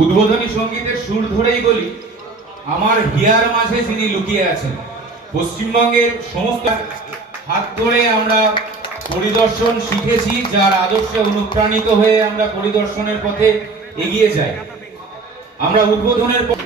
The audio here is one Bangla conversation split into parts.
উদ্বোধনী সঙ্গীতের সুর ধরেই বলি, আমার হিয়ার মাঝে যিনি লুকিয়ে আছেন, পশ্চিমবঙ্গের সমস্ত হাত ধরে আমরা পরিদর্শন শিখেছি, যার আদর্শে অনুপ্রাণিত হয়ে আমরা পরিদর্শনের পথে এগিয়ে যাই আমরা উদ্বোধনের পর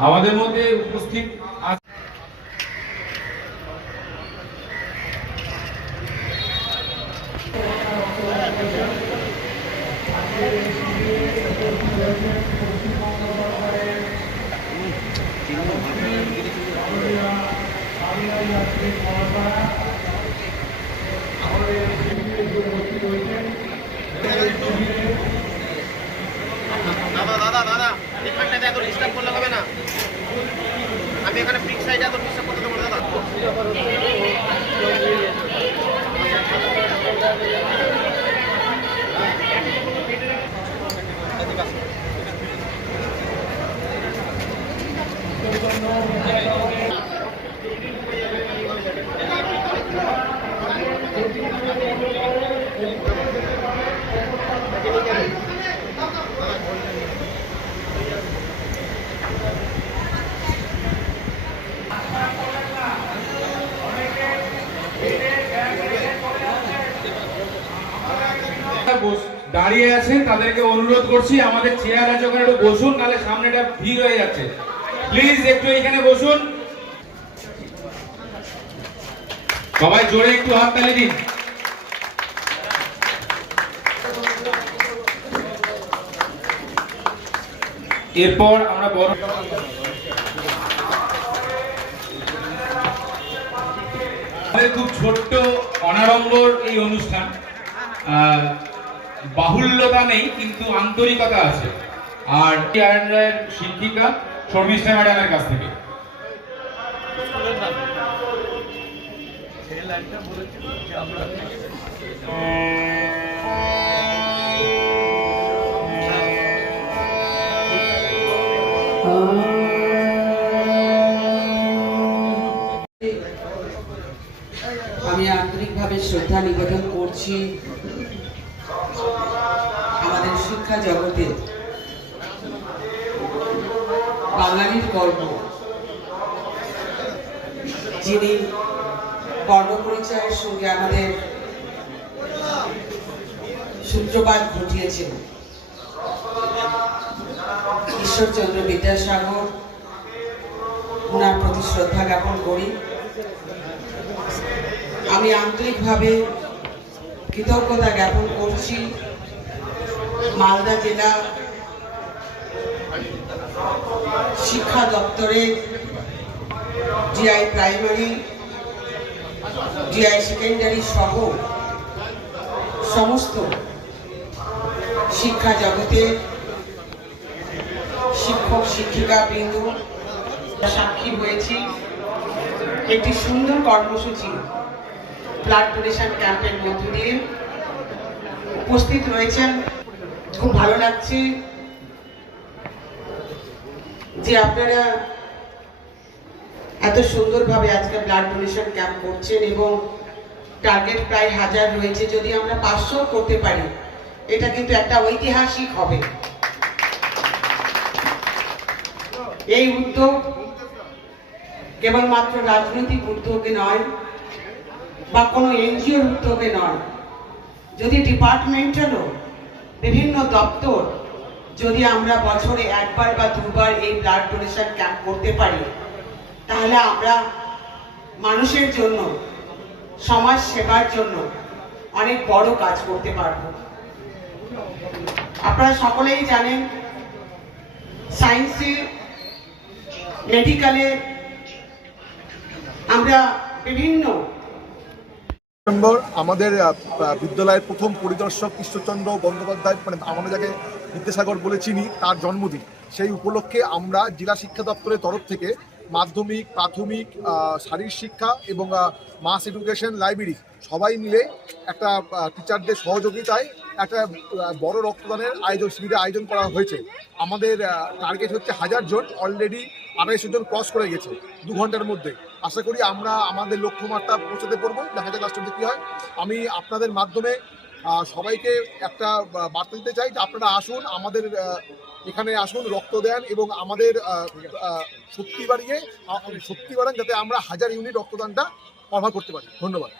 আমাদের মধ্যে উপস্থিত আছেন দাদা দাদা দাদা করলে হবে না। আমি এখানে ফিক্স সাইডে এত ডিস্টার্ব করতে দেবো না দাদা বস- দাঁড়িয়ে আছেন তাদেরকে অনুরোধ করছি, আমাদের চেয়ার আছে, ওখানে একটু বসুন সামনেটা ভিড় হয়ে যাচ্ছে। প্লিজ একটু এখানে বসুন। সবাই জোরে একটু হাততালি দিন। এরপর আমরা বড় খুব ছোট্ট অনাড়ম্বর এই অনুষ্ঠান। বাহুল্যতা নেই, কিন্তু আন্তরিকতা আছে। আর শিক্ষিকা, শর্মিষ্ঠা ম্যাডামের কাছ থেকে। আমি আন্তরিকভাবে শ্রদ্ধা নিবেদন করছি। আমাদের শিক্ষা জগতে বাঙালির গর্ব। যিনি বর্ণপরিচয়ের সঙ্গে আমাদের সূত্রপাত ঘটিয়েছেন, ঈশ্বরচন্দ্র বিদ্যাসাগর ওনার প্রতি শ্রদ্ধা জ্ঞাপন করি। আমি আন্তরিকভাবে কৃতজ্ঞতা জ্ঞাপন করছি মালদা জেলা শিক্ষা দপ্তরের জিআই প্রাইমারি জিআই সেকেন্ডারি সহ সমস্ত শিক্ষা জগতের শিক্ষক, শিক্ষিকা বিন্দু, সাক্ষী হয়েছি। একটি সুন্দর কর্মসূচি ব্লাড ডোনেশন ক্যাম্পের মধ্য দিয়ে উপস্থিত রয়েছেন। খুব ভালো লাগছে যে আপনারা এত সুন্দরভাবে আজকে ব্লাড ডোনেশন ক্যাম্প করছেন এবং টার্গেট প্রায় হাজার রয়েছে। যদি আমরা পাঁচশো করতে পারি, এটা কিন্তু একটা ঐতিহাসিক হবে। এই উদ্যোগ কেবলমাত্র রাজনৈতিক উদ্যোগে নয় বা কোনো এনজিওর উদ্যোগে নয়। যদি ডিপার্টমেন্টালও বিভিন্ন দপ্তর যদি আমরা বছরে একবার বা দুবার এই ব্লাড ডোনেশন ক্যাম্প করতে পারি, তাহলে আমরা মানুষের জন্য সমাজ সেবার জন্য অনেক বড় কাজ করতে পারব। আপনারা সকলেই জানেন সায়েন্সে মেডিকেলে আমরা বিভিন্ন ডিসেম্বর আমাদের বিদ্যালয়ের প্রথম পরিদর্শক ঈশ্বরচন্দ্র বন্দ্যোপাধ্যায় মানে আমরা যাকে বিদ্যাসাগর বলে চিনি, তার জন্মদিন। সেই উপলক্ষে আমরা জেলা শিক্ষা দপ্তরের তরফ থেকে মাধ্যমিক, প্রাথমিক শারীরিক শিক্ষা এবং মাস এডুকেশন লাইব্রেরি সবাই মিলে একটা টিচারদের সহযোগিতায় একটা বড় রক্তদানের আয়োজন, শিবিরের আয়োজন করা হয়েছে। আমাদের টার্গেট হচ্ছে হাজার জন অলরেডি আড়াইশো জন ক্রস করে গেছে, দু ঘণ্টার মধ্যে। আশা করি আমরা আমাদের লক্ষ্যমাত্রা পৌঁছাতে পারব। দেখা যাক লাস্ট কী হয়। আমি আপনাদের মাধ্যমে সবাইকে একটা বার্তা দিতে চাই যে আপনারা আসুন, আমাদের এখানে আসুন, রক্ত দেন এবং আমাদের শক্তি বাড়িয়ে শক্তি বাড়ান যাতে আমরা হাজার ইউনিট রক্তদানটা কভার করতে পারি। ধন্যবাদ।